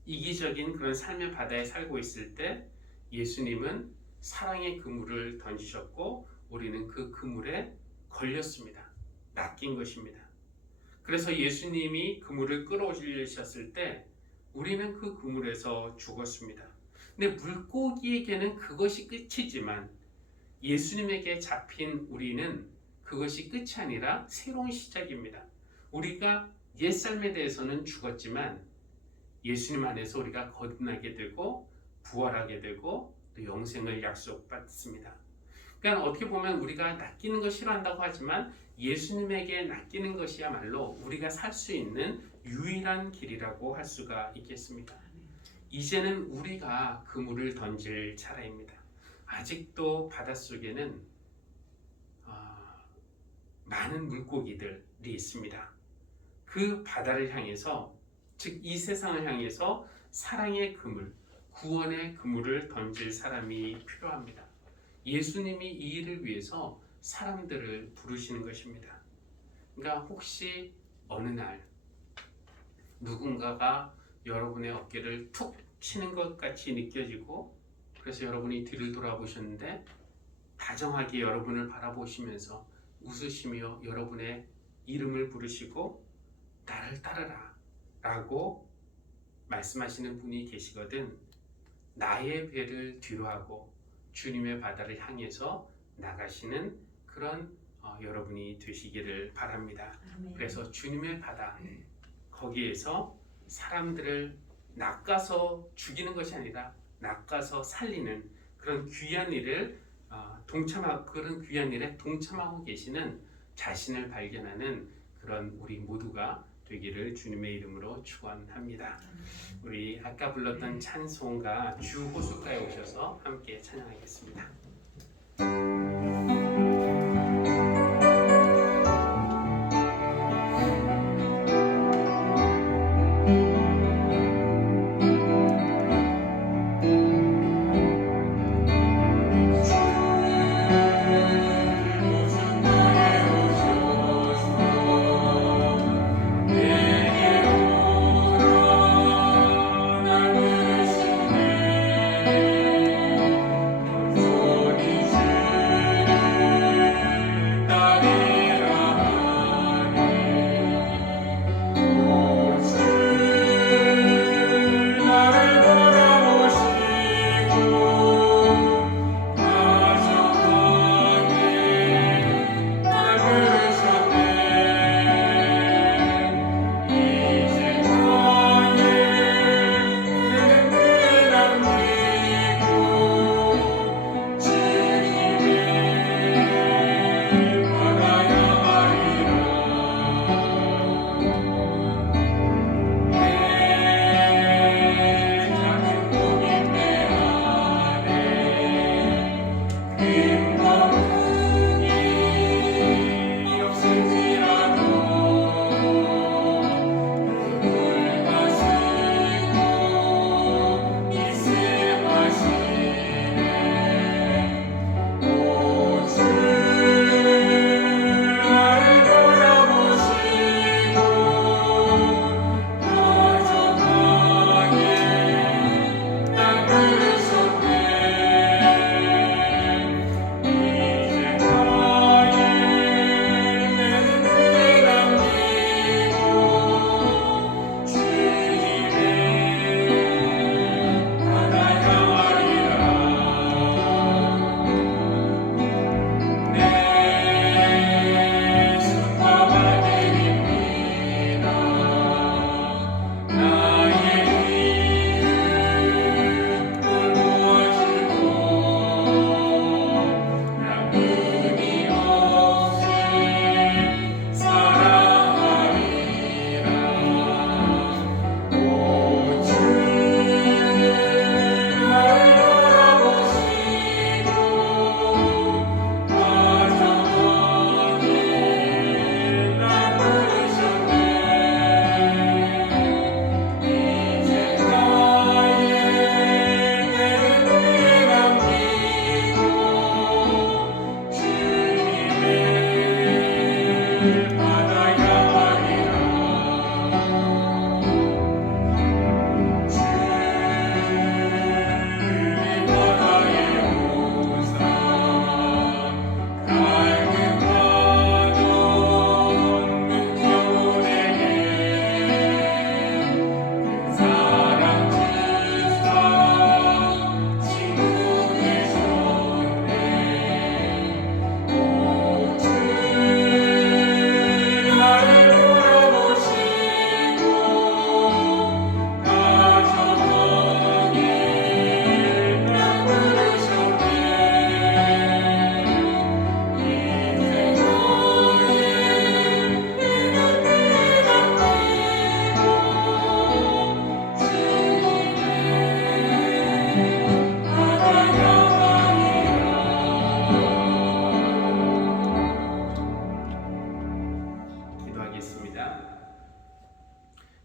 이기적인 그런 삶의 바다에 살고 있을 때 예수님은 사랑의 그물을 던지셨고 우리는 그 그물에 걸렸습니다. 낚인 것입니다. 그래서 예수님이 그물을 끌어올리셨을 때 우리는 그 그물에서 죽었습니다. 근데 물고기에게는 그것이 끝이지만 예수님에게 잡힌 우리는 그것이 끝이 아니라 새로운 시작입니다. 우리가 옛삶에 대해서는 죽었지만 예수님 안에서 우리가 거듭나게 되고 부활하게 되고 또 영생을 약속받습니다. 그러니까 어떻게 보면 우리가 낚이는 거 싫어한다고 하지만 예수님에게 낚이는 것이야말로 우리가 살 수 있는 유일한 길이라고 할 수가 있겠습니다. 이제는 우리가 그물을 던질 차례입니다. 아직도 바닷속에는 많은 물고기들이 있습니다. 그 바다를 향해서, 즉 이 세상을 향해서 사랑의 그물, 구원의 그물을 던질 사람이 필요합니다. 예수님이 이 일을 위해서 사람들을 부르시는 것입니다. 그러니까 혹시 어느 날 누군가가 여러분의 어깨를 툭 치는 것 같이 느껴지고 그래서 여러분이 뒤를 돌아보셨는데 다정하게 여러분을 바라보시면서 웃으시며 여러분의 이름을 부르시고 나를 따르라 라고 말씀하시는 분이 계시거든 나의 배를 뒤로하고 주님의 바다를 향해서 나가시는 그런 여러분이 되시기를 바랍니다. 아멘. 그래서 주님의 바다, 거기에서 사람들을 낚아서 죽이는 것이 아니라 낚아서 살리는 그런 귀한 일에 동참하고 계시는 자신을 발견하는 그런 우리 모두가 되기를 주님의 이름으로 축원합니다. 우리 아까 불렀던 찬송가 주 호숫가에 오셔서 함께 찬양하겠습니다. 주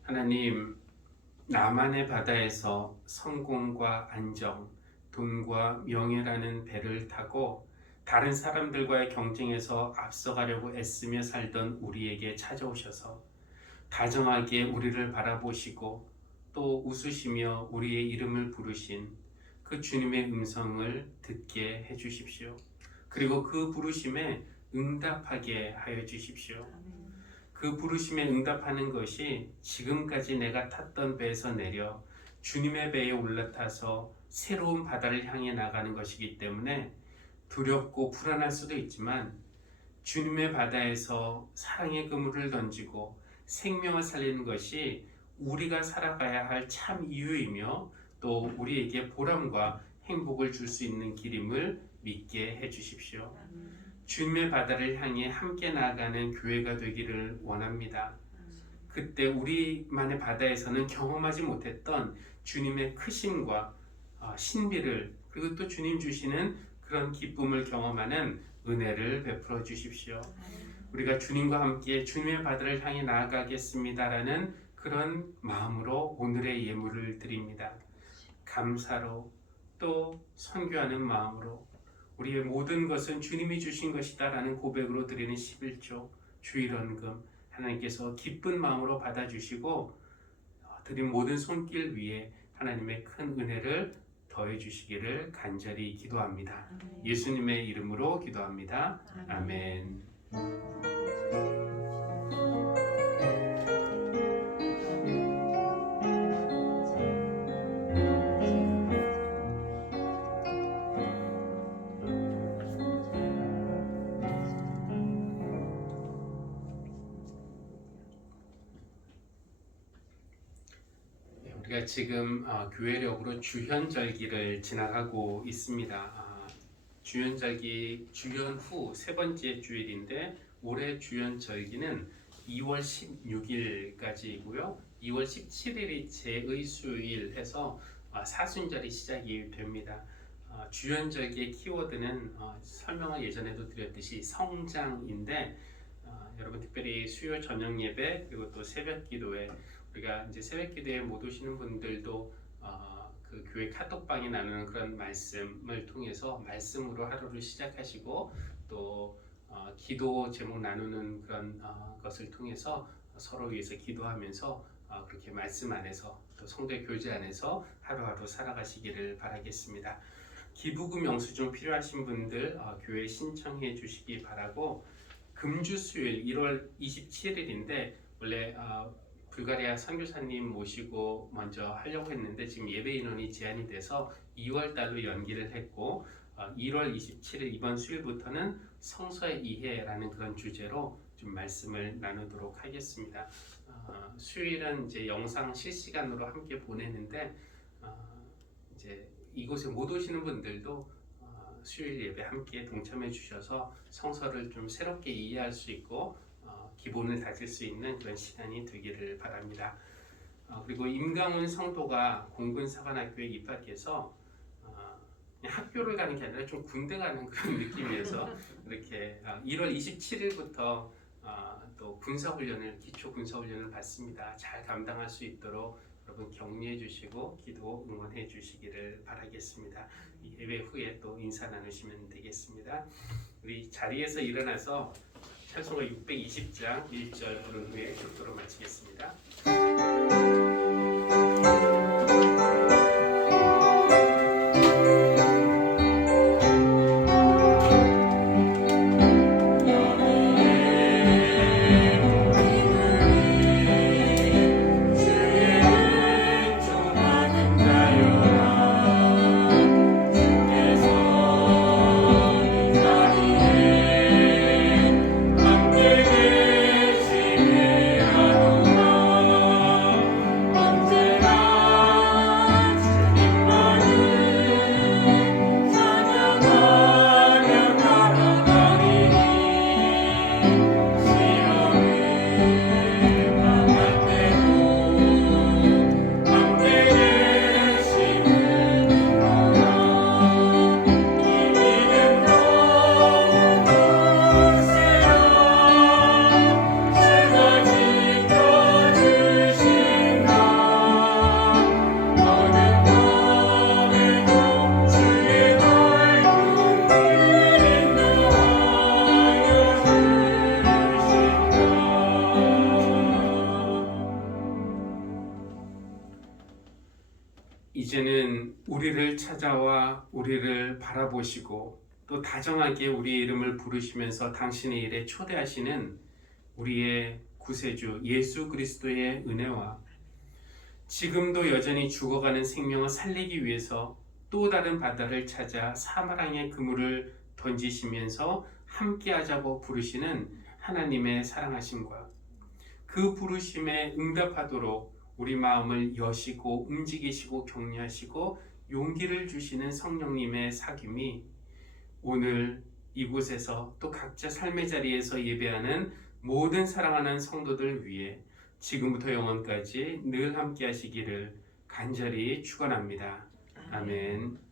하나님, 나만의 바다에서 성공과 안정, 돈과 명예라는 배를 타고 다른 사람들과의 경쟁에서 앞서가려고 애쓰며 살던 우리에게 찾아오셔서 다정하게 우리를 바라보시고 또 웃으시며 우리의 이름을 부르신 그 주님의 음성을 듣게 해주십시오. 그리고 그 부르심에 응답하게 하여 주십시오. 그 부르심에 응답하는 것이 지금까지 내가 탔던 배에서 내려 주님의 배에 올라타서 새로운 바다를 향해 나가는 것이기 때문에 두렵고 불안할 수도 있지만 주님의 바다에서 사랑의 그물을 던지고 생명을 살리는 것이 우리가 살아가야 할 참 이유이며 또 우리에게 보람과 행복을 줄 수 있는 길임을 믿게 해주십시오. 주님의 바다를 향해 함께 나아가는 교회가 되기를 원합니다. 그때 우리만의 바다에서는 경험하지 못했던 주님의 크심과 신비를 그리고 또 주님 주시는 그런 기쁨을 경험하는 은혜를 베풀어 주십시오. 우리가 주님과 함께 주님의 바다를 향해 나아가겠습니다라는 그런 마음으로 오늘의 예물을 드립니다. 감사로 또 선교하는 마음으로 우리의 모든 것은 주님이 주신 것이다 라는 고백으로 드리는 11조 주일원금 하나님께서 기쁜 마음으로 받아주시고 드린 모든 손길 위에 하나님의 큰 은혜를 더해 주시기를 간절히 기도합니다. 예수님의 이름으로 기도합니다. 아멘. 우리가 지금 교회력으로 주현절기를 지나가고 있습니다. 주현절기 주현 후 세 번째 주일인데 올해 주현절기는 2월 16일까지이고요. 2월 17일이 제의수일 해서 사순절이 시작이 됩니다. 주현절기의 키워드는 설명을 예전에도 드렸듯이 성장인데 여러분 특별히 수요 저녁 예배 그리고 또 새벽 기도에 우리가 이제 새벽 기도에 못 오시는 분들도 그 교회 카톡방에 나누는 그런 말씀을 통해서 말씀으로 하루를 시작하시고 또 기도 제목 나누는 그런 것을 통해서 서로 위해서 기도하면서 그렇게 말씀 안에서 또 성도의 교제 안에서 하루하루 살아가시기를 바라겠습니다. 기부금 영수증 필요하신 분들 교회에 신청해 주시기 바라고 금주 수요일 1월 27일인데 원래 불가리아 선교사님 모시고 먼저 하려고 했는데 지금 예배 인원이 제한이 돼서 2월 달로 연기를 했고 1월 27일 이번 수요일부터는 성서의 이해라는 그런 주제로 좀 말씀을 나누도록 하겠습니다. 수요일은 이제 영상 실시간으로 함께 보내는데 이제 이곳에 못 오시는 분들도 수요일 예배 함께 동참해 주셔서 성서를 좀 새롭게 이해할 수 있고 기본을 다질 수 있는 그런 시간이 되기를 바랍니다. 그리고 임강훈 성도가 공군사관학교에 입학해서 그냥 학교를 가는 게 아니라 좀 군대 가는 그런 느낌이어서 이렇게 1월 27일부터 또 군사훈련을 기초 군사훈련을 받습니다. 잘 감당할 수 있도록 여러분 격려해 주시고 기도 응원해 주시기를 바라겠습니다. 예배 후에 또 인사 나누시면 되겠습니다. 우리 자리에서 일어나서 찬송가 620장 1절 부른 후에 기도로 마치겠습니다. 이제는 우리를 찾아와 우리를 바라보시고 또 다정하게 우리의 이름을 부르시면서 당신의 일에 초대하시는 우리의 구세주 예수 그리스도의 은혜와 지금도 여전히 죽어가는 생명을 살리기 위해서 또 다른 바다를 찾아 사마랑의 그물을 던지시면서 함께하자고 부르시는 하나님의 사랑하심과 그 부르심에 응답하도록 우리 마음을 여시고 움직이시고 격려하시고 용기를 주시는 성령님의 사귐이 오늘 이곳에서 또 각자 삶의 자리에서 예배하는 모든 사랑하는 성도들 위해 지금부터 영원까지 늘 함께 하시기를 간절히 축원합니다. 아멘.